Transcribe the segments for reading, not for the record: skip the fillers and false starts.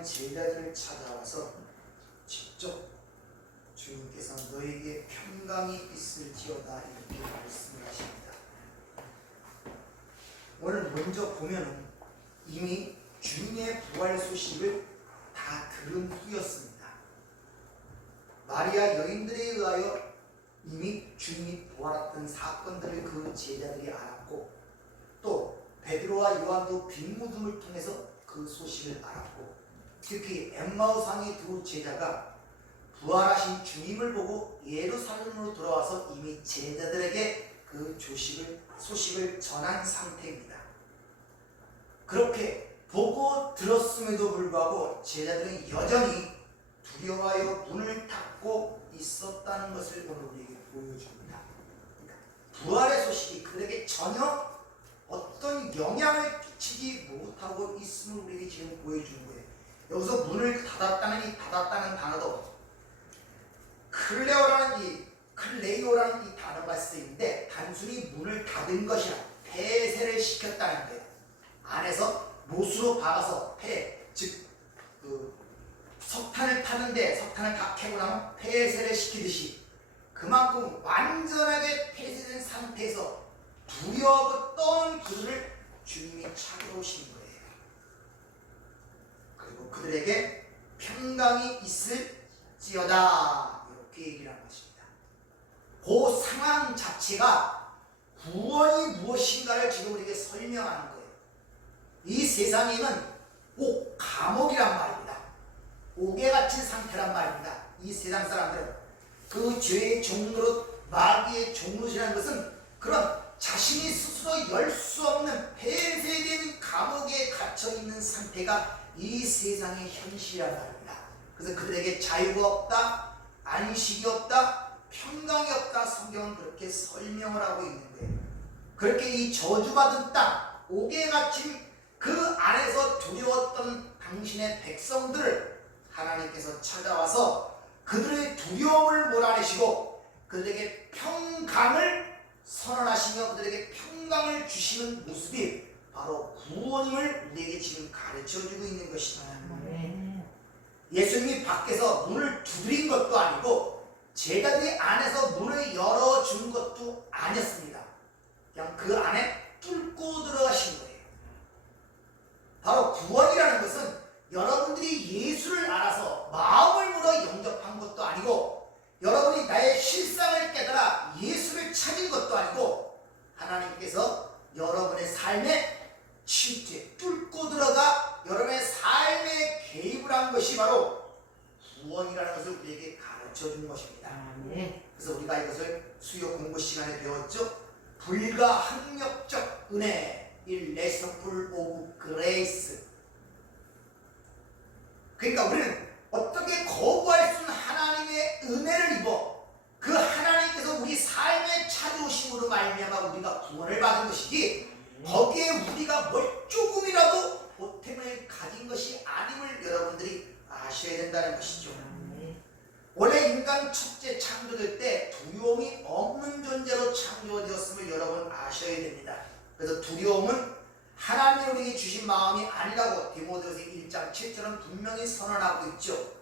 많은 제자들을 찾아와서 직접 주님께서 너에게 평강이 있을지어다 이렇게 말씀하십니다. 오늘 먼저 보면은 이미 주님의 부활 소식을 다 들은 후였습니다. 마리아 여인들에 의하여 이미 주님이 부활했던 사건들을 그 제자들이 알았고, 또 베드로와 요한도 빈무등을 통해서 그 소식을 알았고, 특히 엠마우상의 두 제자가 부활하신 주님을 보고 예루살렘으로 돌아와서 이미 제자들에게 그 소식을 전한 상태입니다. 그렇게 보고 들었음에도 불구하고 제자들은 여전히 두려워하여 문을 닫고 있었다는 것을 오늘 우리에게 보여줍니다. 그러니까 부활의 소식이 그들에게 전혀 어떤 영향을 끼치지 못하고 있음을 우리에게 지금 보여주는 거예요. 여기서 문을 닫았다는 단어도 클레이오라는 이 단어가 쓰이는데 단순히 문을 닫은 것이라 폐쇄를 시켰다는 거예요. 안에서 못으로 박아서 석탄을 타는데 석탄을 다 캐고 나면 폐쇄를 시키듯이 그만큼 완전하게 폐쇄된 상태에서 두려웠던 그들을 주님이 찾아오신 거예요. 그리고 그들에게 평강이 있을지어다 이렇게 얘기를 한 것입니다. 그 상황 자체가 구원이 무엇인가를 지금 우리에게 설명하는 거예요. 이 세상에는 꼭 감옥이란 말입니다. 옥에 갇힌 상태란 말입니다. 이 세상 사람들은 그 죄의 종노릇, 마귀의 종노릇이라는 것은 그런 자신이 스스로 열 수 없는 폐쇄된 감옥에 갇혀있는 상태가 이 세상의 현실이란 말입니다. 그래서 그들에게 자유가 없다, 안식이 없다, 평강이 없다, 성경은 그렇게 설명을 하고 있는 거예요. 그렇게 이 저주받은 땅, 옥에 갇힌 그 안에서 두려웠던 당신의 백성들을 하나님께서 찾아와서 그들의 두려움을 몰아내시고 그들에게 평강을 선언하시며 그들에게 평강을 주시는 모습이 바로 구원임을 우리에게 지금 가르쳐주고 있는 것입니다. 예수님이 밖에서 문을 두드린 것도 아니고 제자들이 안에서 문을 열어준 것도 아니었습니다. 그냥 그 안에 뚫고 들어가신 거예요. 바로 구원이라는 것은 여러분들이 예수를 알아서 마음을 물어 영접한 것도 아니고 여러분이 나의 실상을 깨달아 예수를 찾은 것도 아니고 하나님께서 여러분의 삶에 침투해 뚫고 들어가 여러분의 삶에 개입을 한 것이 바로 구원이라는 것을 우리에게 가르쳐준 것입니다. 그래서 우리가 이것을 수요 공부 시간에 배웠죠. 불가항력적 은혜, irreversible of grace. 그러니까 우리는 어떻게 거부할 수 없는 하나님의 은혜를 입어 그 하나님께서 우리 삶에 찾아오심으로 말미암아 우리가 구원을 받은 것이지 거기에 우리가 뭘 조금이라도 보탬을 가진 것이 아님을 여러분들이 아셔야 된다는 것이죠. 원래 인간 첫째 창조될 때 두려움이 없는 존재로 창조되었음을 여러분 아셔야 됩니다. 그래서 두려움은 하나님이 우리에게 주신 마음이 아니라고 디모데후서 1장 7절은 분명히 선언하고 있죠.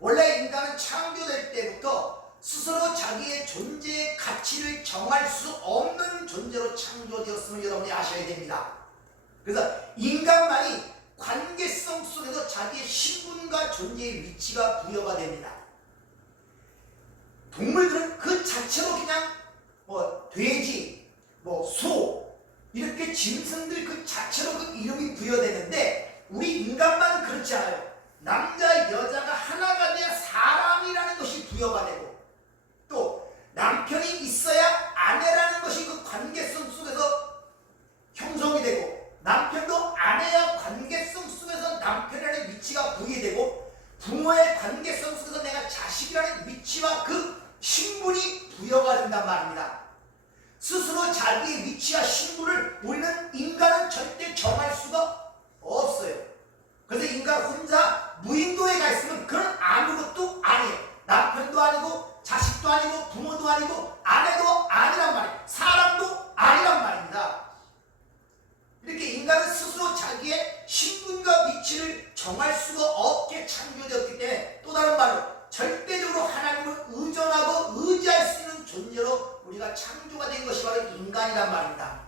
원래 인간은 창조될 때부터 스스로 자기의 존재의 가치를 정할 수 없는 존재로 창조되었음을 여러분이 아셔야 됩니다. 그래서 인간만이 관계성 속에서 자기의 신분과 존재의 위치가 부여가 됩니다. 동물들은 그 자체로 그냥 돼지, 소 이렇게 짐승들 그 자체로 그 이름이 부여되는데 우리 인간만 그렇지 않아요. 남자 여자가 하나가 돼야 사람이라는 것이 부여가 되고 또 남편이 있어야 아내라는 것이 그 관계성 속에서 형성이 되고 남편도 아내와 관계성 속에서 남편이라는 위치가 부여되고 부모의 관계성 속에서 내가 자식이라는 위치와 그 신분이 부여가 된단 말입니다. 스스로 자기의 위치와 신분을 우리는 인간은 절대 정할 수가 없어요. 그래서 인간 혼자 무인도에 가 있으면 그런 아무것도 아니에요. 남편도 아니고 자식도 아니고 부모도 아니고 아내도 아니란 말이에요. 사람도 아니란 말입니다. 이렇게 인간은 스스로 자기의 신분과 위치를 정할 수가 우리가 창조가 된 것이 바로 인간이란 말입니다.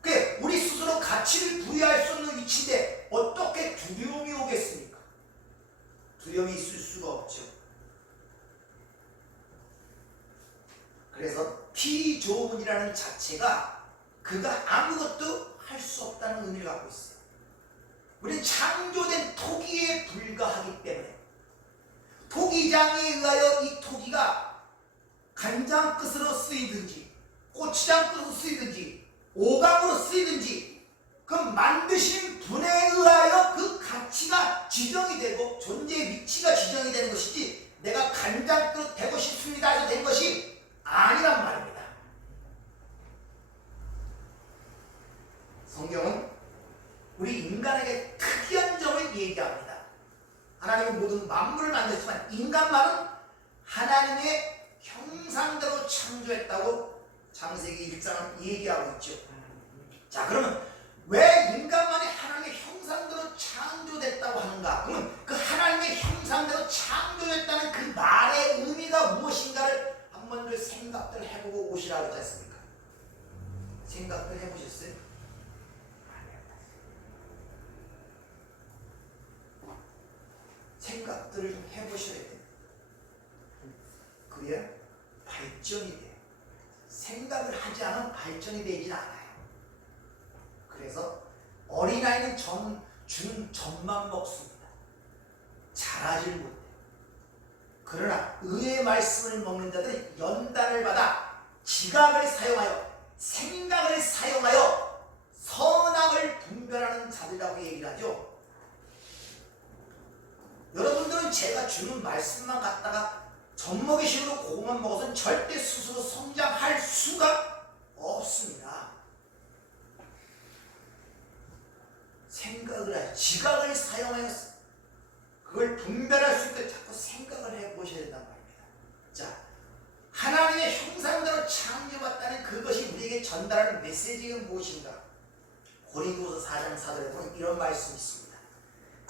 그게 우리 스스로 가치를 부여할 수 없는 위치인데 어떻게 두려움이 오겠습니까? 두려움이 있을 수가 없죠. 그래서 피조물이라는 자체가 그가 아무것도 할 수 없다는 의미를 갖고 있어요. 우리는 창조된 토기에 불과하기 때문에 토기장에 의하여 이 토기가 간장 끝으로 쓰이든지 고추장 끝으로 쓰이든지 오감으로 쓰이든지 그 만드신 분에 의하여 그 가치가 지정이 되고 존재의 위치가 지정이 되는 것이지 내가 간장 끝 되고 싶습니다 해서 된 것이 아니란 말입니다. 성경은 우리 인간에게 특이한 점을 얘기합니다. 하나님은 모든 만물을 만들었지만 인간만은 하나님의 형상대로 창조했다고 창세기 1장은 얘기하고 있죠. 자, 그러면 왜 인간만이 하나님의 형상대로 창조됐다고 하는가? 그러면 그 하나님의 형상대로 창조됐다는 그 말의 의미가 무엇인가를 한번 생각들 해보고 오시라고 했지 않습니까? 생각들 해보셨어요? 생각들을 좀 해보셔야 돼요. 그래야 발전이 돼요. 생각을 하지 않으면 발전이 되진 않아요. 그래서 어린아이는 주는 젖만 먹습니다. 자라질 못해요. 그러나 의의 말씀을 먹는 자들은 연단을 받아 지각을 사용하여 생각을 사용하여 선악을 분별하는 자들이라고 얘기를 하죠. 여러분들은 제가 주는 말씀만 갖다가 젖먹이식으로 그것만 먹어서는 절대 스스로 성장할 수가 없습니다. 생각을 하여 지각을 사용하여 그걸 분별할 수 있도록 자꾸 생각을 해보셔야 된단 말입니다. 자, 하나님의 형상대로 창조받다는 그것이 우리에게 전달하는 메시지가 무엇인가? 고린도후서 4장 4절에 보면 이런 말씀이 있습니다.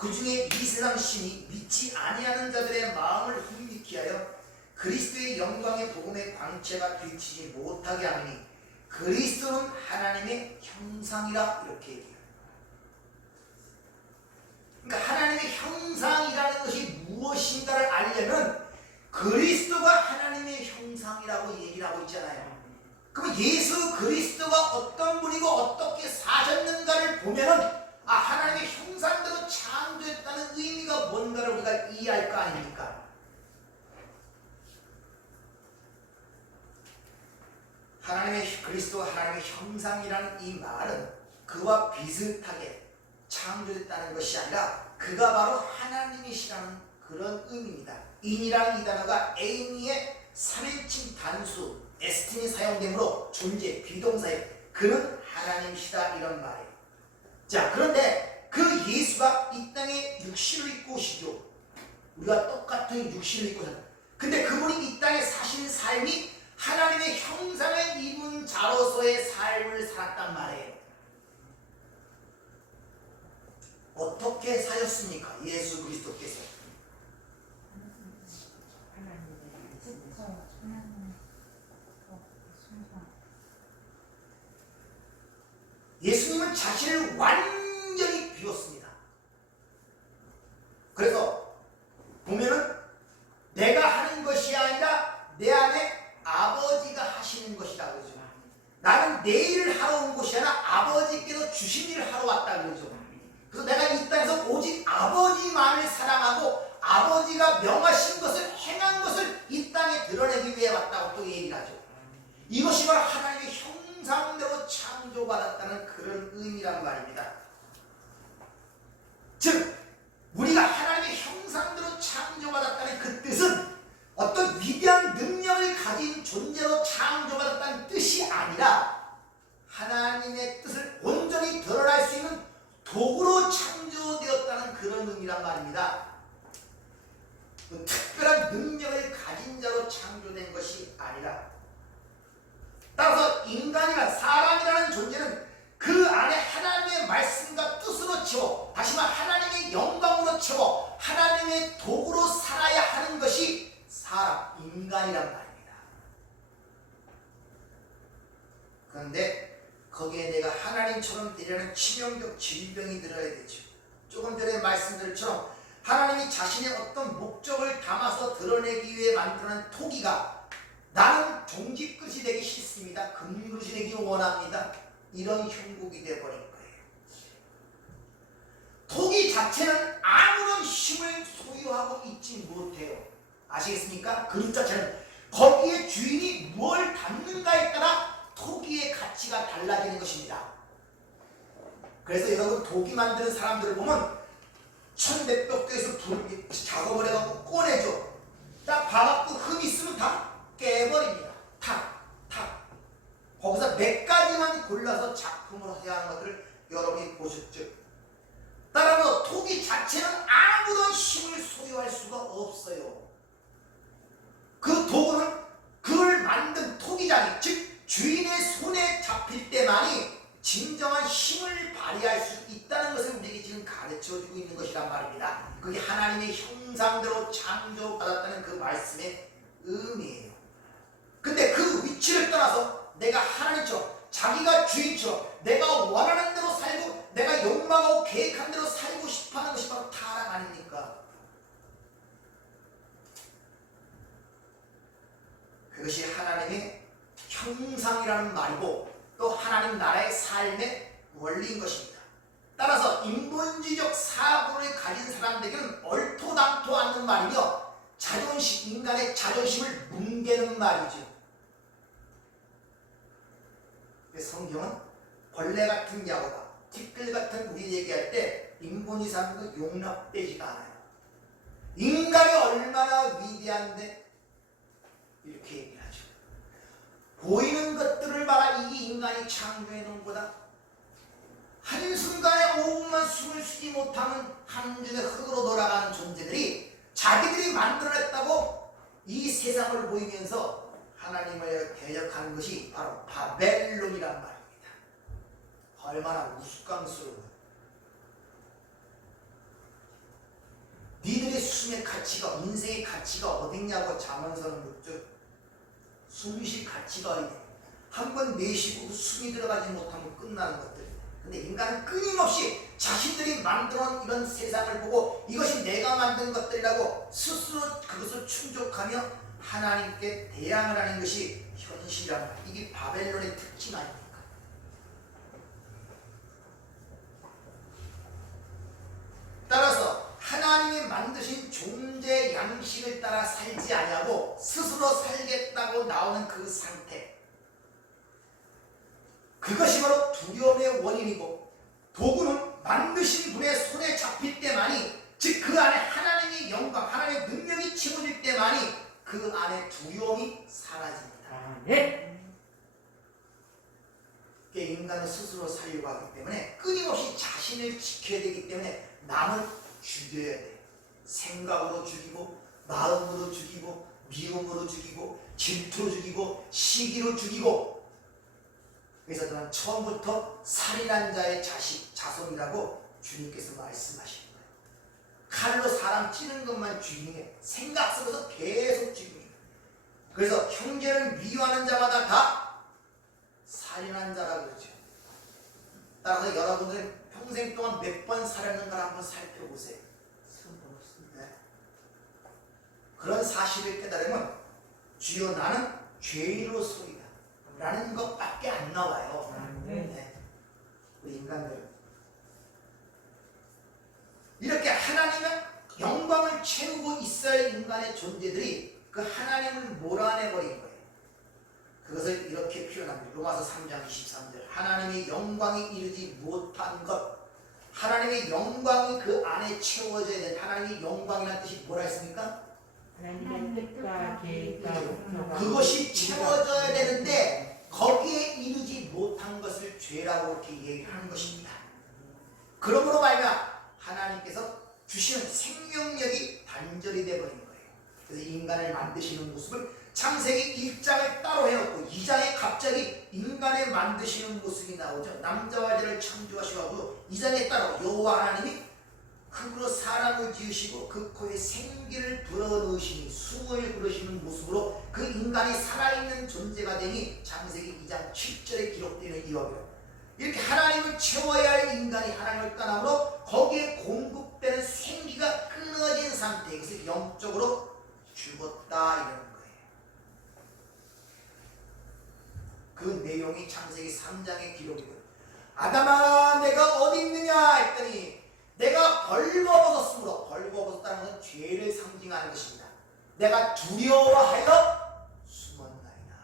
그 중에 이 세상 신이 믿지 아니하는 자들의 마음을 흥미케 하여 그리스도의 영광의 복음의 광채가 비치지 못하게 하느니 그리스도는 하나님의 형상이라 이렇게 얘기합니다. 그러니까 하나님의 형상이라는 것이 무엇인가를 알려면 그리스도가 하나님의 형상이라고 얘기를 하고 있잖아요. 그럼 예수 그리스도가 어떤 분이고 어떻게 사셨는가를 보면은 하나님의 형상대로 창조했다는 의미가 뭔가를 우리가 이해할 거 아닙니까? 하나님의 그리스도가 하나님의 형상이라는 이 말은 그와 비슷하게 창조됐다는 것이 아니라 그가 바로 하나님이시라는 그런 의미입니다. 인이라는 이 단어가 에이미의 3인칭 단수 에스틴이 사용되므로 존재 비동사에 그는 하나님이시다 이런 말이에요. 자, 그런데 그 예수가 이 땅에 육신을 입고 오시죠. 우리가 똑같은 육신을 입고 산다. 근데 그분이 이 땅에 사신 삶이 하나님의 형상을 입은 자로서의 삶을 살았단 말이에요. 어떻게 사셨습니까? 예수 그리스도께서. 예수님은 자신을 완전히 비웠습니다. 그래서 보면은 내가 하는 것이 아니라 내 안에 아버지가 하시는 것이다 그러죠. 나는 내 일을 하러 온 것이 아니라 아버지께서 주신 일을 하러 왔다 그러죠. 그래서 내가 이 땅에서 오직 아버지만을 사랑하고 아버지가 명하신 것을 행한 것을 이 땅에 드러내기 위해 왔다고 또 얘기를 하죠. 이것이 바로 하나님의 형상대로 창조받았다는 그런 의미란 말입니다. 즉 우리가 하나님의 형상대로 창조받았다는 그 뜻은 어떤 위대한 능력을 가진 존재로 창조받았다는 뜻이 아니라 하나님의 뜻을 온전히 드러낼 수 있는 도구로 창조되었다는 그런 의미란 말입니다. 특별한 능력을 가진 자로 창조된 것이 아니라 따라서 인간이나 사람이라는 존재는 그 안에 하나님의 말씀과 뜻으로 채워 다시 말해 하나님의 영광으로 채워 하나님의 도구로 살아야 하는 것이 사람, 인간이란 말입니다. 그런데 거기에 내가 하나님처럼 되려는 치명적 질병이 들어야 되죠. 조금 전에 말씀드린 것처럼 하나님이 자신의 어떤 목적을 담아서 드러내기 위해 만드는 토기가 나는 종짓그릇이 되기 싫습니다. 금그릇이 되기 원합니다. 이런 형국이 되어버린 거예요. 토기 자체는 아무런 힘을 소유하고 있지 못해요. 아시겠습니까? 그릇 자체는 거기에 주인이 뭘 담는가에 따라 토기의 가치가 달라지는 것입니다. 그래서 여러분 토기 만드는 사람들을 보면 천몇백 개에서 작업을 해갖고 꺼내줘. 딱 봐갖고 흠 있으면 다 깨버립니다. 탁. 거기서 몇 가지만 골라서 작품을 해야 하는 것들을 여러분이 보셨죠? 따라서 토기 자체는 아무런 힘을 소유할 수가 없어요. 그 도구는 그걸 만든 토기장이 즉 주인의 손에 잡힐 때만이 진정한 힘을 발휘할 수 있다는 것을 우리에게 지금 가르쳐주고 있는 것이란 말입니다. 그게 하나님의 형상대로 창조받았다는 그 말씀의 의미예요. 근데 그 위치를 떠나서 내가 하나님처럼 자기가 주인처럼 내가 원하는 대로 살고 내가 욕망하고 계획한 대로 살고 싶어하는 것이 바로 타락 아닙니까? 그것이 하나님의 형상이라는 말이고 또 하나님 나라의 삶의 원리인 것입니다. 따라서 인본주의적 사고를 가진 사람들에게는 얼토당토 않는 말이며 인간의 자존심을 뭉개는 말이죠. 성경은 벌레 같은 야고다, 티끌 같은 우리 얘기할 때 인본이 사는 거 용납되지가 않아요. 인간이 얼마나 위대한데 이렇게 얘기를 하죠. 보이는 것들을 봐라, 이게 인간이 창조해 놓은 거다. 한순간에 5분만 숨을 쉬지 못하는 한중의 흙으로 돌아가는 존재들이 자기들이 만들어냈다고 이 세상을 보이면서 하나님을 대적하는 것이 바로 바벨론이란 말입니다. 얼마나 우스꽝스러워. 니들의 숨의 가치가, 인생의 가치가 어딨냐고 자문서는 묻죠. 숨쉴 가치가 어디냐. 한번 내쉬고 숨이 들어가지 못하면 끝나는 것들. 근데 인간은 끊임없이 자신들이 만들어놓은 이런 세상을 보고 이것이 내가 만든 것들이라고 스스로 그것을 충족하며 하나님께 대항을 하는 것이 현실이란 말이에요. 이게 바벨론의 특징 아닙니까? 따라서 하나님이 만드신 존재 양식을 따라 살지 아니하고 스스로 살겠다고 나오는 그 상태, 그것이 바로 두려움의 원인이고, 도구는 만드신 분의 손에 잡힐 때만이, 즉 그 안에 하나님의 영광, 하나님의 능력이 채워질 때만이 그 안에 두려움이 사라집니다. 네. 인간은 스스로 살려고 하기 때문에 끊임없이 자신을 지켜야 되기 때문에 남을 죽여야 돼. 생각으로 죽이고, 마음으로 죽이고, 미움으로 죽이고, 질투로 죽이고, 시기로 죽이고. 그래서 저는 처음부터 살인한 자의 자손이라고 주님께서 말씀하시는 거예요. 칼로 사람 찌는 것만 죽이는 게 생각 속에서 계속 죽이는 거예요. 그래서 형제를 미워하는 자마다 다 살인한 자라고 그러죠. 따라서 여러분들은 평생 동안 몇 번 살았는가 한번 살펴보세요. 네. 그런 사실을 깨달으면 주여 나는 죄인으로서이다 라는 것밖에 안 나와요. 네. 우리 인간들은 이렇게 하나님의 영광을 채우고 있어야 인간의 존재들이 그 하나님을 몰아내버린 거예요. 그것을 이렇게 표현합니다. 로마서 3장 23절. 하나님의 영광이 이르지 못한 것, 하나님의 영광이 그 안에 채워져야 돼. 하나님의 영광이라는 뜻이 뭐라 했습니까? 하나님의 뜻과 계획과 목표가 그것이 채워져야 되는데 거기에 이르지 못한 것을 죄라고 이렇게 얘기하는 것입니다. 그러므로 말미암아 하나님께서 주시는 생명력이 단절이 되어버린 거예요. 그래서 인간을 만드시는 모습을 창세기 1장을 따로 해놓고 2장에 갑자기 인간을 만드시는 모습이 나오죠. 남자와 여자를 창조하시고 2장에 따로 여호와 하나님이 흙으로 사람을 지으시고 그 코에 생기를 불어넣으시니 숨을 불으시는 모습으로 그 인간이 살아있는 존재가 되니 창세기 2장 7절에 기록되는 이유로 이렇게 하나님을 채워야 할 인간이 하나님을 떠남으로 거기에 공급되는 생기가 끊어진 상태, 그래서 영적으로 죽었다 이러는 거예요. 그 내용이 창세기 3장의 기록이고 아담아 내가 어디 있느냐 했더니 내가 벌거벗었으므로, 벌거벗었다는 것은 죄를 상징하는 것입니다. 내가 두려워하여 숨었나이다.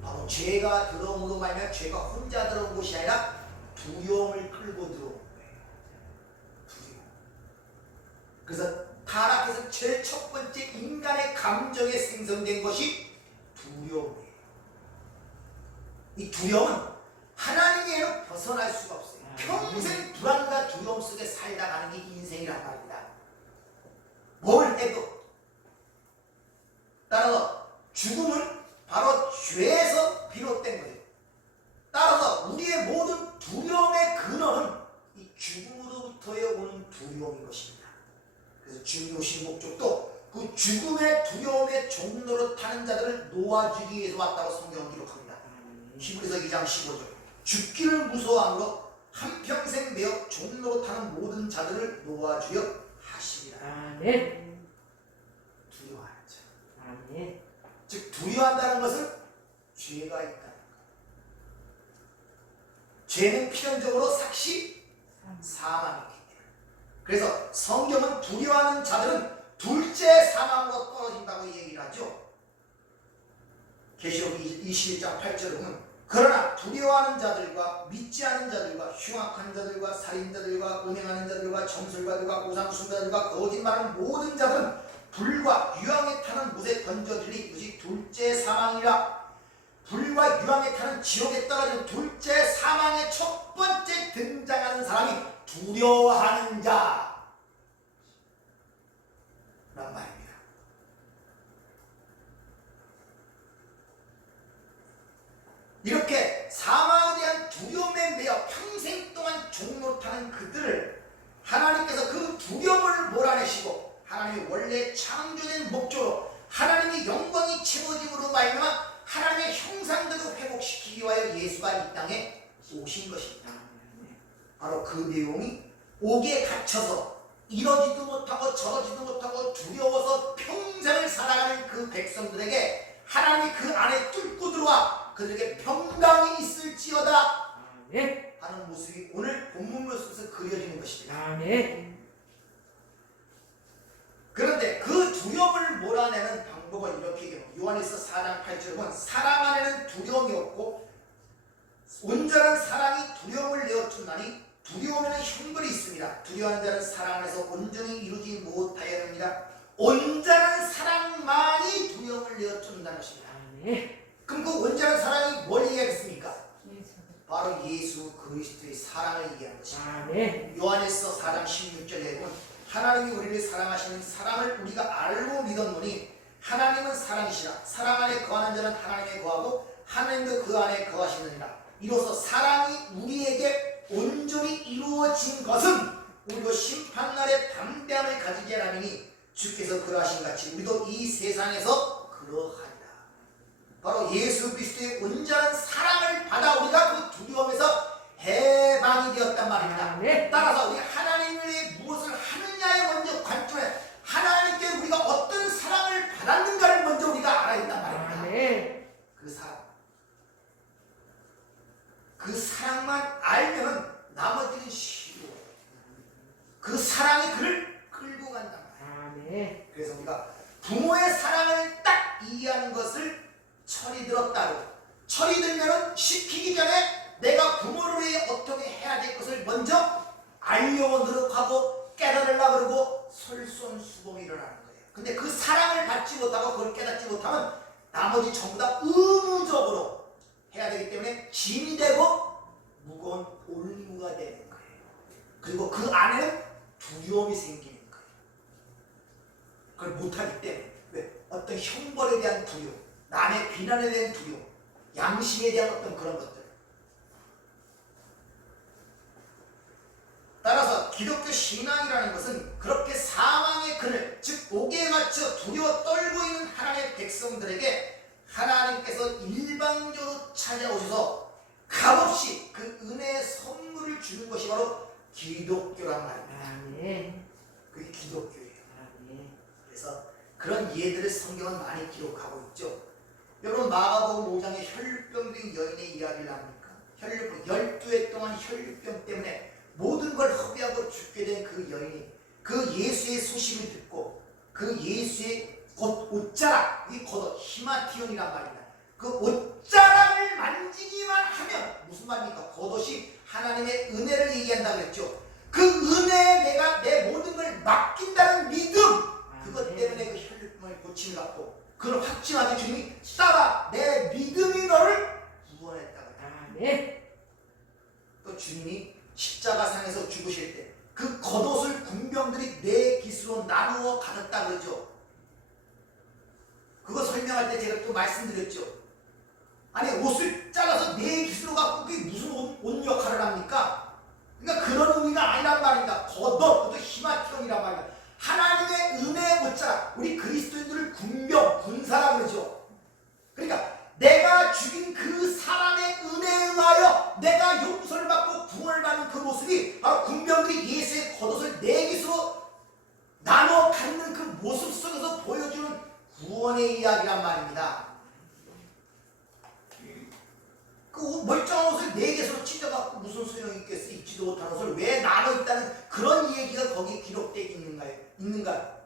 바로 죄가 들어옴으로 말하면 죄가 혼자 들어온 것이 아니라 두려움을 끌고 들어온 거예요. 두려움. 그래서 타락해서 제일 첫 번째 인간의 감정에 생성된 것이 두려움이에요. 이 두려움은 하나님에게는 벗어날 수가 없어요. 평생 불안과 두려움 속에 살다 가는 게 인생이란 말입니다. 뭘 해도. 따라서 죽음은 바로 죄에서 비롯된 거예요. 따라서 우리의 모든 두려움의 근원은 이 죽음으로부터의 오는 두려움인 것입니다. 그래서 주님이 오신 목적도 그 죽음의 두려움의 종로로 타는 자들을 놓아주기 위해서 왔다고 성경은 기록합니다. 히브리서 2장 15절. 죽기를 무서워함으로 한평생 매어 종로로 타는 모든 자들을 놓아주려 하시리라. 아멘. 두려워하는 자. 아멘. 즉 두려워한다는 것은 죄가 있다는 것. 죄는 필연적으로 삭시 사망이기 때문에. 그래서 성경은 두려워하는 자들은 둘째 사망으로 떨어진다고 얘기를 하죠. 계시록 21장 8절에 보면 그러나 두려워하는 자들과 믿지 않은 자들과 흉악한 자들과 살인자들과 음행하는 자들과 점술가들과 우상숭배자들과 거짓말하는 모든 자들은 불과 유황에 타는 못에 던져지니 이것이 둘째 사망이라. 불과 유황에 타는 지옥에 떨어지는 둘째 사망의 첫 번째 등장하는 사람이 두려워하는 자란 말입니다. 이렇게 사망에 대한 두려움에 매여 평생 동안 종로로 타는 그들을 하나님께서 그 두려움을 몰아내시고 하나님의 원래 창조된 목적으로 하나님의 영광이 채워짐으로 말미암아 하나님의 형상대로 회복시키기 위하여 예수가 이 땅에 오신 것입니다. 바로 그 내용이 옥에 갇혀서 이러지도 못하고 저러지도 못하고 두려워서 평생을 살아가는 그 백성들에게 하나님이 그 안에 뚫고 들어와 그들에게 평강이 있을지어다 아멘. 하는 모습이 오늘 본문 모습에서 그려지는 것입니다. 아멘. 그런데 그 두려움을 몰아내는 방법을 이렇게 얘기합니다. 요한일서 4장 8절에 보면 사랑 안에는 두려움이 없고 온전한 사랑이 두려움을 내어준다니 두려움에는 형벌이 있습니다. 두려워하는 자는 사랑 안에서 온전히 이루지 못하여 합니다. 온전한 사랑만이 두려움을 내어준다는 것입니다. 아멘. 그럼 그 온전한 사랑이 뭘 얘기하겠습니까? 예수. 바로 예수 그리스도의 사랑을 얘기하는 것입니다. 아멘. 요한일서 4장 16절에 보면 하나님이 우리를 사랑하시는 사랑을 우리가 알고 믿었노니 하나님은 사랑이시라. 사랑 안에 거하는 자는 하나님에 거하고 하나님도 그 안에 거하시느니라. 이로써 사랑이 우리에게 온전히 이루어진 것은 우리도 심판날에 담대함을 가지게 하나니 주께서 그러하신 같이 우리도 이 세상에서 그러하리라. 바로 예수 그리스도의 온전한 사랑을 받아 우리가 그 두려움에서 해방이 되었단 말입니다. 아멘. 따라서 우리 하나님을 무엇을 하느냐에 먼저 관점에 하나님께 우리가 어떤 사랑을 받았는가를 먼저 우리가 알아야 된단 말입니다. 아멘. 그 사랑만 알면은 나머지는 쉬워요. 그 사랑이 그를 끌고 간단 말이에요. 아멘. 그래서 우리가 부모의 사랑을 딱 이해하는 것을 철이 들었다고, 철이 들면은 시키기 전에 내가 부모를 위해 어떻게 해야 될 것을 먼저 알려고 노력하고 깨달으려고 그러고 솔선수범이 일어나는 거예요. 근데 그 사랑을 받지 못하고 그걸 깨닫지 못하면 나머지 전부 다 의무적으로 해야 되기 때문에 짐이 되고 무거운 올무가 되는 거예요. 그리고 그 안에는 두려움이 생기는 거예요. 그걸 못하기 때문에. 왜? 어떤 형벌에 대한 두려움, 남의 비난에 대한 두려움, 양심에 대한 어떤 그런 것들. 따라서 기독교 신앙이라는 것은 그렇게 사망의 그늘, 즉 옥에 갇혀 두려워 떨고 있는 하나님의 백성들에게 하나님께서 일방적으로 찾아오셔서 값없이 그 은혜의 선물을 주는 것이 바로 기독교란 말입니다. 아멘. 그게 기독교예요. 아멘. 그래서 그런 예들을 성경은 많이 기록하고 있죠. 여러분 마가복음 5장에 혈육병 여인의 이야기를 합니까? 혈육 12해 동안 혈육병 때문에 모든 걸 허비하고 죽게 된 그 여인이 그 예수의 소식을 듣고 그 예수의 옷자락, 이 겉옷 히마티온이란 말입니다. 그 옷자락을 만지기만 하면 무슨 말입니까? 겉옷이 하나님의 은혜를 얘기한다 그랬죠. 그 은혜에 내가 내 모든 걸 맡긴다는 믿음, 그것 때문에 그 혈육병을 고침을 받고 그걸 확증하게 주님이 따라 내 믿음이 너를 구원했다고 했다. 아멘. 또 주님이 십자가상에서 죽으실 때 그 겉옷을 군병들이 네 깃으로 나누어 가졌다 그러죠. 그거 설명할 때 제가 또 말씀드렸죠. 아니 옷을 잘라서 네 깃으로 갖고 그게 무슨 옷 역할을 합니까? 그러니까 그런 의미가 아니란 말입니다. 겉옷, 그것도 히마티온이란 말입니다. 하나님의 은혜의 옷자락, 우리 그리스도인들을 군병, 군사라 그러죠. 그러니까 내가 죽인 그 사람의 은혜에 의하여 내가 용서를 받고 구원을 받는 그 모습이 바로 군병들이 예수의 겉옷을 네 깃으로 나눠 갖는 그 모습 속에서 보여주는 구원의 이야기란 말입니다. 그 멀쩡한 옷을 네 개로 찢어갖고 무슨 소용이 있겠어? 입지도 못한 옷을 왜 나눠 있다는 그런 얘기가 거기에 기록되어 있는가요?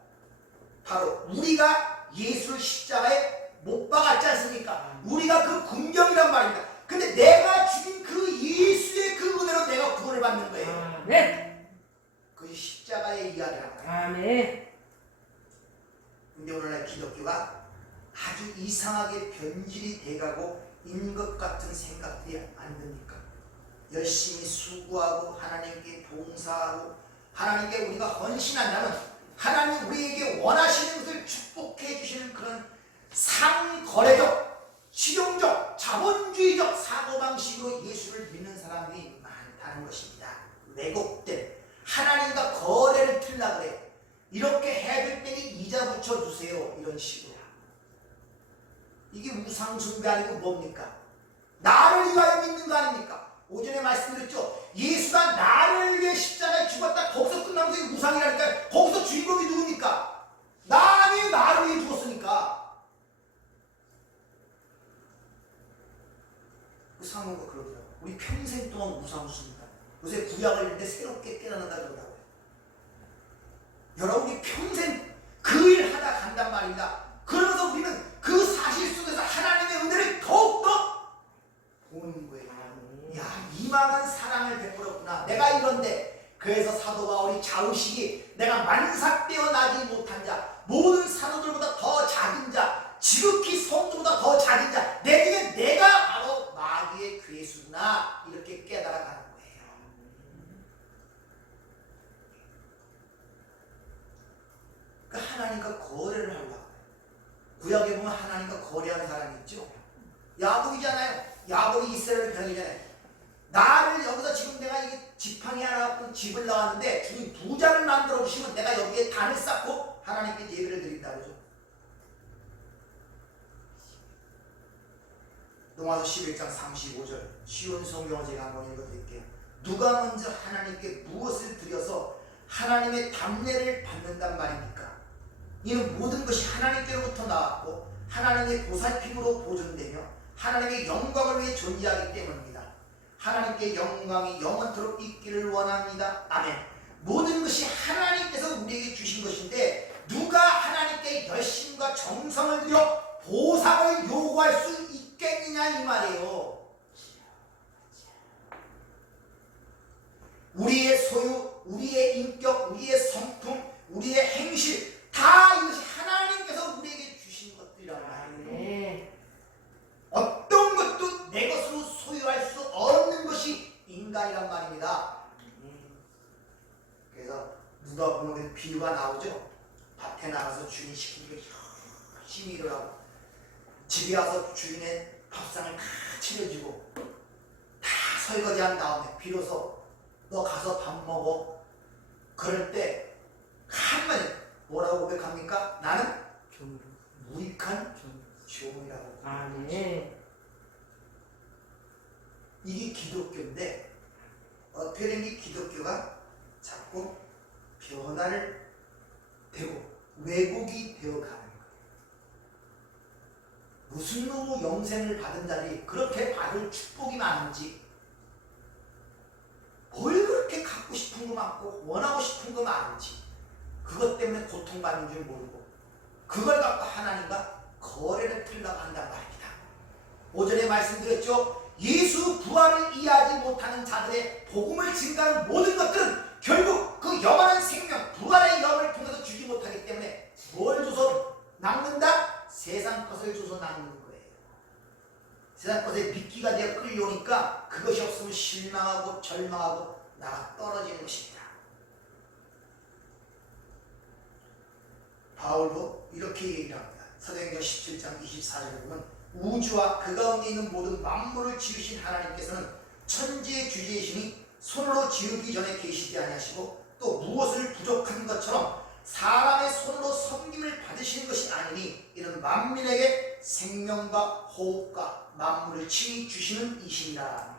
바로 우리가 예수를 십자가에 못 박았지 않습니까? 우리가 그 군병이란 말입니다. 근데 내가 죽인 그 예수의 그 은혜로 내가 구원을 받는 거예요. 아멘. 그것이 십자가의 이야기란 말이에요. 아멘. 근데 오늘날 기독교가 아주 이상하게 변질이 돼가고 있는 것 같은 생각들이 안 듭니까? 열심히 수고하고 하나님께 봉사하고 하나님께 우리가 헌신한다면 하나님 우리에게 원하시는 것을 축복해 주시는 그런 상거래적, 실용적, 자본주의적 사고방식으로 예수를 믿는 사람들이 많다는 것입니다. 왜곡된 하나님과 거래를 틀라 그래. 이렇게 해야 될 때니 이자 붙여주세요. 이런 식으로. 이게 우상숭배 아니고 뭡니까? 나를 위하여 믿는 거 아닙니까? 오전에 말씀드렸죠. 예수가 나를 위해 십자가에 죽었다. 거기서 끝난 게 우상이라니까. 거기서 주인공이 누굽니까? 나를 위해 죽었으니까. 그 상호가 그러더라고요. 우리 평생 동안 우상숭배다. 요새 구약을 읽는데 새롭게 깨닫는다 그러더라고요. 여러분이 평생 그 일 하다 간단 말입니다. 그러면서 우리는 그 사실 속에서 하나님의 은혜를 더욱더 보는 거예요. 야, 이만한 사랑을 베풀었구나. 내가 이런데. 그래서 사도 바울이 좌우식이 내가 만삭되어 나지 못한 자, 모든 사도들보다 더 작은 자, 지극히 성도보다 더 작은 자, 내 중에 내가 바로 마귀의 괴수구나. 이렇게 깨달아가는 거예요. 그러니까 하나님과 거래를 하려고 해요. 구약에 보면 하나님과 거래하는 사람이 있죠. 야곱이잖아요. 야곱이 이스라엘을 변이잖아요. 나를 여기서 지금 내가 이게 지팡이 하나 갖고 집을 나왔는데 주님 부자를 만들어 주시면 내가 여기에 단을 쌓고 하나님께 예배를 드린다 그러죠. 로마서 11장 35절 쉬운 성경을 제가 한번 읽어드릴게요. 누가 먼저 하나님께 무엇을 드려서 하나님의 담례를 받는단 말입니까? 이는 모든 것이 하나님께로부터 나왔고 하나님의 보살핌으로 보존되며 하나님의 영광을 위해 존재하기 때문입니다. 하나님께 영광이 영원토록 있기를 원합니다. 아멘. 모든 것이 하나님께서 우리에게 주신 것인데 누가 하나님께 열심과 정성을 들여 보상을 요구할 수 있겠느냐 이 말이에요. 우리의 소유, 우리의 인격, 우리의 성품, 우리의 행실 다 이것이 하나님께서 우리에게 주신 것들이란 말이에요. 어떤 것도 내 것으로 소유할 수 없는 것이 인간이란 말입니다. 그래서 누가 보면 비유가 나오죠. 밭에 나가서 주인 시키는 게 열심히 일하고 집에 와서 주인의 밥상을 다 차려주고 다 설거지한 다음에 비로소 너 가서 밥 먹어. 그럴 때 한마디 뭐라고 고백합니까? 나는 종으로. 무익한 종으로. 종이라고. 아멘. 이게 기독교인데 어떻게 된 이 기독교가 자꾸 변화를 되고 왜곡이 되어가는 거예요. 무슨 놈의 영생을 받은 자들이 그렇게 받을 축복이 많은지, 뭘 그렇게 갖고 싶은 거 많고 원하고 싶은 거 많은지, 그것 때문에 고통받는 줄 모르고 그걸 갖고 하나님과 거래를 틀려고 한단 말입니다. 오전에 말씀드렸죠. 예수 부활을 이해하지 못하는 자들의 복음을 증가하는 모든 것들은 결국 그 영원한 생명, 부활의 영을 통해서 주지 못하기 때문에 뭘 줘서 낚는다? 세상 것을 줘서 낚는 거예요. 세상 것에 미끼가 되어 끌려오니까 그것이 없으면 실망하고 절망하고 나가 떨어지는 것입니다. 바울도 이렇게 얘기를 합니다. 사도행전 17장 24절에 보면 우주와 그 가운데 있는 모든 만물을 지으신 하나님께서는 천지의 주제이시니 손으로 지으기 전에 계시지 아니하시고 또 무엇을 부족한 것처럼 사람의 손으로 섬김을 받으시는 것이 아니니 이는 만민에게 생명과 호흡과 만물을 친히 주시는 이시니라.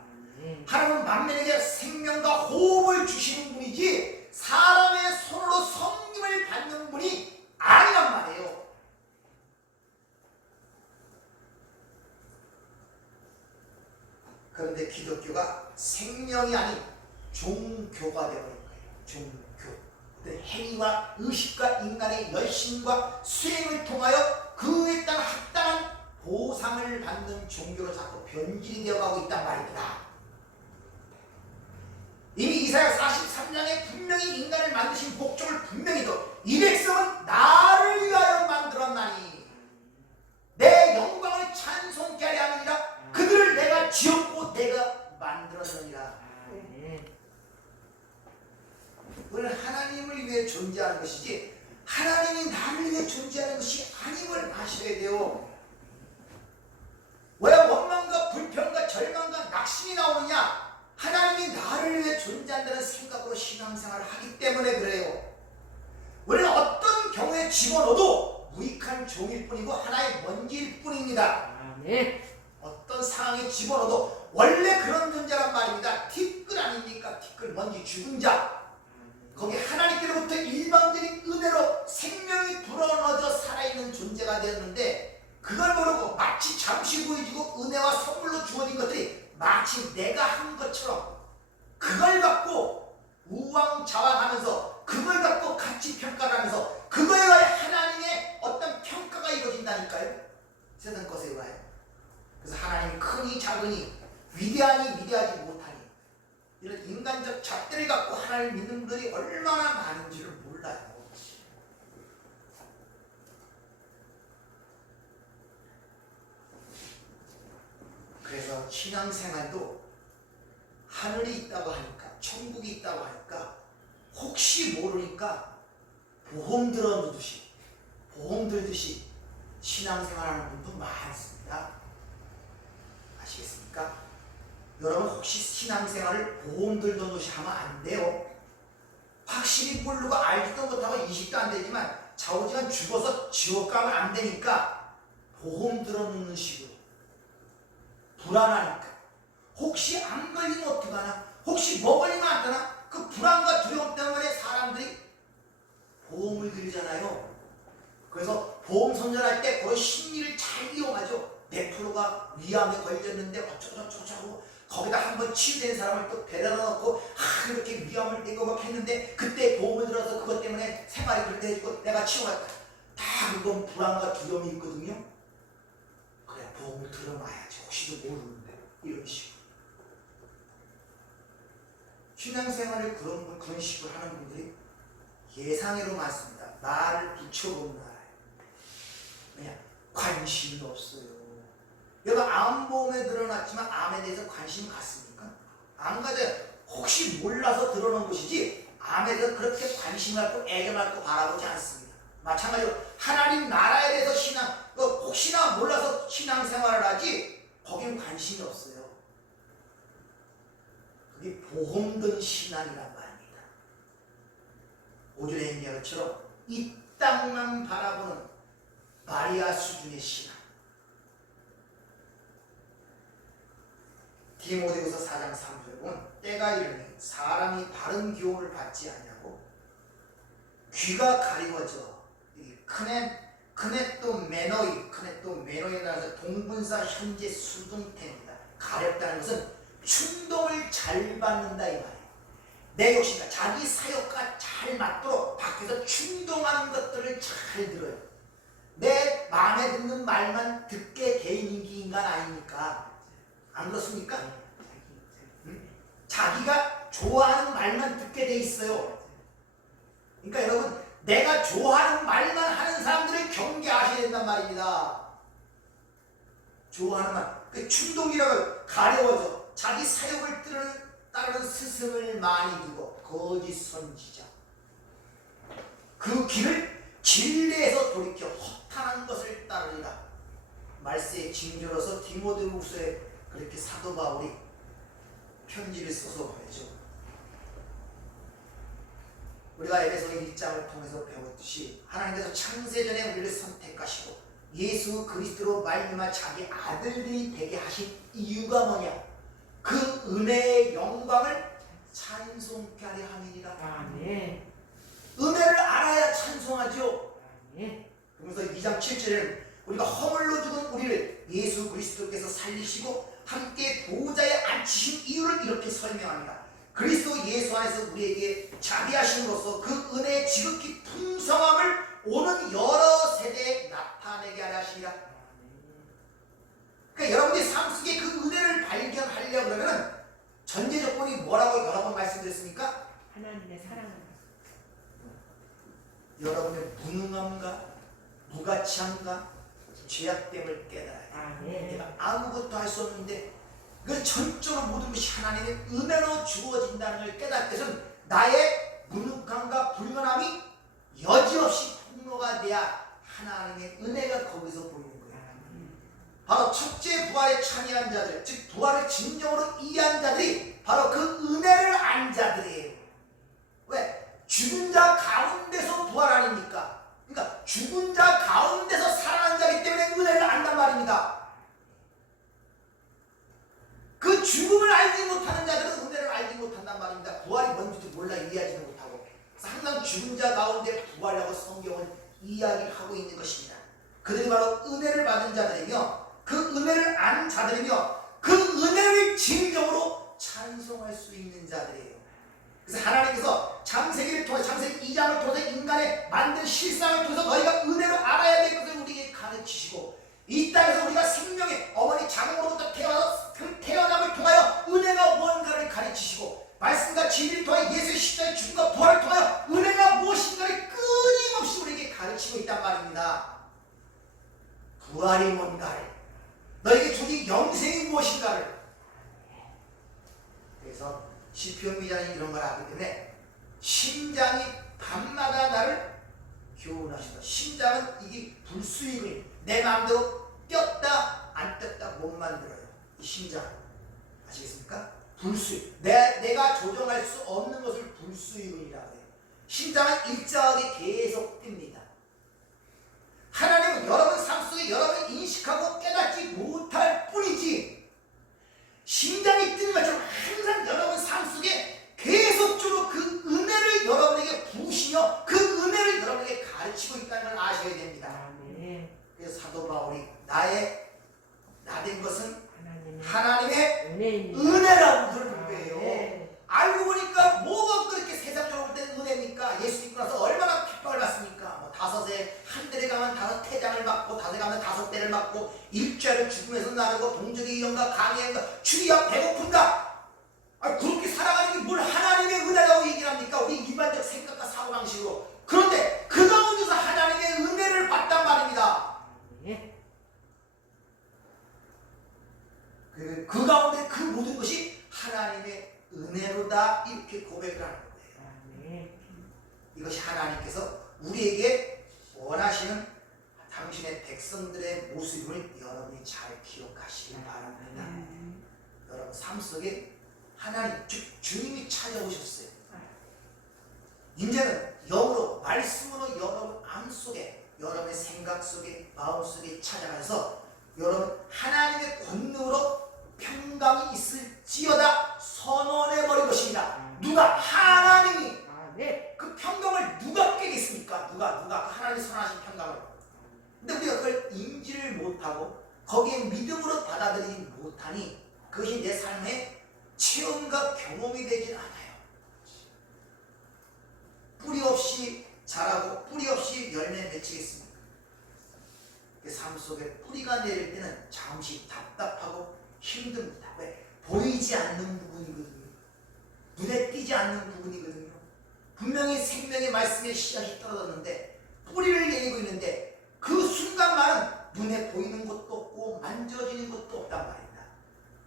하나님은 만민에게 생명과 호흡을 주시는 분이지 사람의 손으로 섬김을 받는 분이 아니란 말이에요. 그런데 기독교가 생명이 아닌 종교가 되어버린 거예요. 종교. 행위와 의식과 인간의 열심과 수행을 통하여 그에 따른 합당한 보상을 받는 종교로 자꾸 변질이 되어가고 있단 말입니다. 이미 이사야 43장에 분명히 인간을 만드신 목적을 분명히 이 백성은 나를 위하여 만들었나니 내 영광을 찬송케 하려 하느니라. 그들을 내가 지었고 내가 만들었느니라. 우리는 하나님을 위해 존재하는 것이지 하나님이 나를 위해 존재하는 것이 아님을 아셔야 돼요. 왜 원망과 불평과 절망과 낙심이 나오느냐? 하나님이 나를 위해 존재한다는 생각으로 신앙생활을 하기 때문에 그래요. 우리는 어떤 경우에 집어넣어도 무익한 종일 뿐이고 하나의 먼지일 뿐입니다. 아멘. 어떤 상황에 집어넣어도 원래 그런 존재란 말입니다. 티끌 아닙니까? 티끌, 먼지, 죽은 자. 거기 하나님께로부터 일방적인 은혜로 생명이 불어넣어져 살아있는 존재가 되었는데 그걸 모르고 마치 잠시 보여지고 은혜와 선물로 주어진 것들이 마치 내가 한 것처럼 그걸 갖고 우왕좌왕하면서 그걸 갖고 가치 평가를 하면서 그거에 의해 하나님의 어떤 평가가 이루어진다니까요. 세상 것에 의하여. 그래서 하나님이 크니 작으니 위대하니 위대하지 못하니 이런 인간적 잣대를 갖고 하나님을 믿는 분들이 얼마나 많은지를 몰라요. 그래서 신앙생활도 하늘이 있다고 하니까 천국이 있다고 하니까 혹시 모르니까 보험 들듯이 신앙생활하는 분도 많습니다. 아시겠습니까? 여러분 혹시 신앙생활을 보험 들듯이 하면 안 돼요. 확실히 모르고 알지도 못하고 인식도 안 되지만 좌우지간 죽어서 지옥 가면 안 되니까 보험 들어놓는 식으로 불안하니까 혹시 안 걸리면 어떡하나 혹시 뭐 걸리면 안 되나 그 불안과 두려움 때문에 사람들이 보험을 들잖아요. 그래서 보험 선전할 때 그런 심리를 잘 이용하죠. 몇 프로가 위암에 걸렸는데 어쩌고저쩌고 거기다 한번 치유된 사람을 또 데려다 놓고 이렇게 위암을 떼고 막 했는데 그때 보험을 들어서 그것 때문에 생활이 그렇게 해주고 내가 치유할까 다 그건 불안과 두려움이 있거든요. 그래 보험을 들어놔야지 혹시도 모르는데 이런 식으로 신앙생활을 그런 식으로 하는 분들이 예상외로 많습니다. 나를 붙여보는 나라예요. 그냥 관심이 없어요. 여러분 암보험에 들어놨지만 암에 대해서 관심 갖습니까? 안 가져요. 혹시 몰라서 들어놓은 것이지 암에 대해서 그렇게 관심을 갖고 애견을 갖고 바라보지 않습니다. 마찬가지로 하나님 나라에 대해서 혹시나 몰라서 신앙생활을 하지 거기는 관심이 없어요. 그게 보험된 신앙이란 말입니다. 오전에 얘기한 것처럼 이 땅만 바라보는 마리아 수준의 신앙. 디모데후서 4장 3절에 보면 때가 이르니 사람이 바른 교훈을 받지 아니하고 귀가 가리워져 크네 또 매너에 나서 동분사 현재 수동태입니다. 가렵다는 것은 충동을 잘 받는다 이 말이에요. 내 욕심과 자기 사욕과 잘 맞도록 밖에서 충동하는 것들을 잘 들어요. 내 마음에 드는 말만 듣게 돼 있는 게 인간 아닙니까? 안 그렇습니까? 자기가 좋아하는 말만 듣게 돼 있어요. 그러니까 여러분, 내가 좋아하는 말만 하는 사람들을 경계하셔야 된단 말입니다. 좋아하는 말, 그 충동이라고 가려워져 자기 사욕을 따르는 스승을 많이 두고 거짓 선지자, 그 길을 진리에서 돌이켜 허탄한 것을 따르리라. 말세의 징조로서 디모데후서에 그렇게 사도 바울이 편지를 써서 보내죠. 우리가 에베소 1장을 통해서 배웠듯이 하나님께서 창세전에 우리를 선택하시고 예수 그리스도로 말미암아 자기 아들들이 되게 하신 이유가 뭐냐? 그 은혜의 영광을 찬송케 하려 함이니라. 아멘. 은혜를 알아야 찬송하죠. 아멘. 그러면서 2장 7절에는 우리가 허물로 죽은 우리를 예수 그리스도께서 살리시고 함께 보좌에 앉히신 이유를 이렇게 설명합니다. 그리스도 예수 안에서 우리에게 자비하심으로써 그 은혜의 지극히 풍성함을 오는 여러 세대에 나타내게 하려 하시니라. 그러니까 여러분들이 삶 속에 그 은혜를 발견하려고 그러면 전제 조건이 뭐라고 여러 번 말씀드렸습니까? 하나님의 사랑을 여러분의 무능함과 무가치함과 죄악됨을 깨달아야 돼요. 아멘. 내가 아무것도 할 수 없는데 그 전적으로 모든 것이 하나님의 은혜로 주어진다는 걸 깨닫기 위해서는 나의 무능함과 불면함이 여지없이 폭로가 돼야 하나님의 은혜가 거기서 보이는 거예요. 바로 첫째 부활에 참여한 자들, 즉 부활을 진정으로 이해한 자들이 바로 그 은혜를 안 자들이에요. 왜? 죽은 자 가운데서 부활 아닙니까? 그러니까 죽은 자 가운데서 살아난 자이기 때문에 은혜를 안단 말입니다. 그 죽음을 알지 못하는 자들은 은혜를 알지 못한단 말입니다. 부활이 뭔지도 몰라 이해하지도 못하고. 그래서 항상 죽은 자 가운데 부활이라고 성경은 이야기하고 있는 것입니다. 그들이 바로 은혜를 받은 자들이며 그 은혜를 안 자들이며 그 은혜를 진정으로 찬송할 수 있는 자들이에요. 그래서 하나님께서 창세기를 통해 창세기 2장을 통해 인간의 만든 실상을 통해서 너희가 은혜로 알아야 될 것을 우리에게 가르치시고 이 땅에서 우리가 생명의 어머니 장으로부터 태어남을 통하여 은혜가 뭔가를 가르치시고 말씀과 진리를 통해 예수의 십자가의 죽음과 부활을 통하여 은혜가 무엇인가를 끊임없이 우리에게 가르치고 있단 말입니다. 부활이 뭔가를, 너에게 주신 영생이 무엇인가를. 그래서 시편 기자는 이런 걸 하기 때문에 심장이 밤마다 나를 교훈하신다. 심장은 이게 불수익을 내 마음대로 꼈다 안 꼈다 못 만들어요. 이 심장 아시겠습니까? 불수익, 내가 조정할 수 없는 것을 불수익이라고 해요. 심장은 일정하게 계속 뜁니다. 하나님은 여러분 삶 속에 여러분이 인식하고 깨닫지 못할 뿐이지 심장이 뛰는 것처럼 항상 여러분 삶 속에 계속적으로 그 은혜를 여러분에게 부으시며 그 은혜를 여러분에게 가르치고 있다는 걸 아셔야 됩니다. 아멘. 그래서 사도 바울이 나된 것은 하나님의 하나님의 은혜입니다. 은혜라고 그러는 거예요. 아멘. 알고 보니까 뭐가 그렇게 세상적으로 볼 때는 은혜입니까? 예수 믿고 나서 얼마나 핍박을 받습니까? 뭐 5에 한 대를 가면 5태장을 받고 5에 가면 5대를 맞고 일죄를 죽음에서 나르고 동족의 영과 강의한가 추리야 배고픈가? 그렇게 살아가는 게 뭘 하나님의 은혜라고 얘기를 합니까? 우리 일반적 생각과 사고방식으로. 그런데 그 가운데서 하나님의 은혜를 받단 말입니다. 아멘. 그 가운데 그 모든 것이 하나님의 은혜로다 이렇게 고백을 하는 거예요. 아멘. 이것이 하나님께서 우리에게 원하시는 당신의 백성들의 모습을 여러분이 잘 기억하시기 바랍니다. 여러분 삶 속에 하나님 즉 주님이 찾아오셨어요. 이제는 영으로 말씀으로 여러분 암 속에 여러분의 생각 속에 마음 속에 찾아가서 여러분 하나님의 권능으로 평강이 있을지어다 선언해 버린 것입니다. 누가? 하나님이. 네. 그 평강을 누가 깨겠습니까? 누가 하나님이 선하신 평강을. 근데 우리가 그걸 인지를 못하고 거기에 믿음으로 받아들이지 못하니 그것이 내 삶의 체험과 경험이 되진 않아요. 뿌리 없이 자라고 뿌리 없이 열매 맺히겠습니까? 그 삶 속에 뿌리가 내릴 때는 잠시 답답하고 힘듭니다. 왜? 보이지 않는 부분이거든요. 눈에 띄지 않는 부분이거든요. 분명히 생명의 말씀에 씨앗이 떨어졌는데 뿌리를 내리고 있는데 그 순간만은 눈에 보이는 것도 없고 만져지는 것도 없단 말입니다.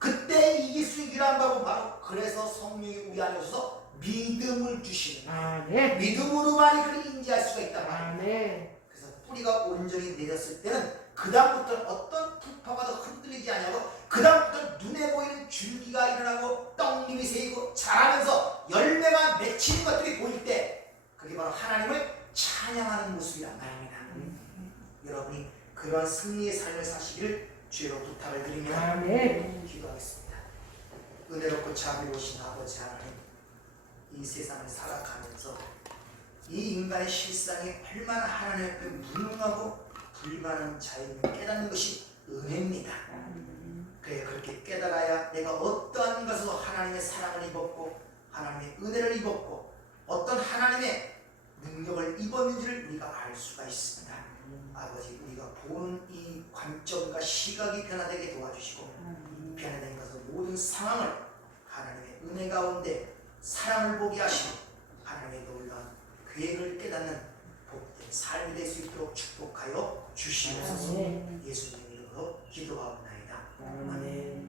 그때 이길 수 있기란 바고 바로 그래서 성령이 우리 안에 오셔서 믿음을 주시는 거예요. 네. 믿음으로만이 그를 인지할 수가 있단 말입니다. 네. 그래서 뿌리가 온전히 내렸을 때는 그 다음부터는 어떤 풍파가 더 흔들리지 않냐고 그 다음부터는 눈에 보이는 줄기가 일어나고 떡잎이 새이고 자라면서 열매가 맺히는 것들이 보일 때 그게 바로 하나님을 찬양하는 모습이란 말입니다. 여러분이 그러한 승리의 삶을 사시기를 주로 부탁을 드리며 네. 기도하겠습니다. 은혜롭고 자비로우신 아버지 하나님, 이 세상을 살아가면서 이 인간의 실상이 얼마나 하나님 앞에 무능하고 불가능한 자임을 깨닫는 것이 은혜입니다. 그래 그렇게 깨달아야 내가 어떠한 것으로 하나님의 사랑을 입었고 하나님의 은혜를 입었고 어떤 하나님의 능력을 입었는지를 우리가 알 수가 있습니다. 아버지 우리가 보는 이 관점과 시각이 변화되게 도와주시고 변화된 것을 모든 상황을 하나님의 은혜 가운데 사랑을 보게 하시고 하나님의 놀라운 계획을 깨닫는 복된 삶이 될 수 있도록 축복하여 주시옵소서. 예수님 이름으로 기도하옵나이다. 아멘.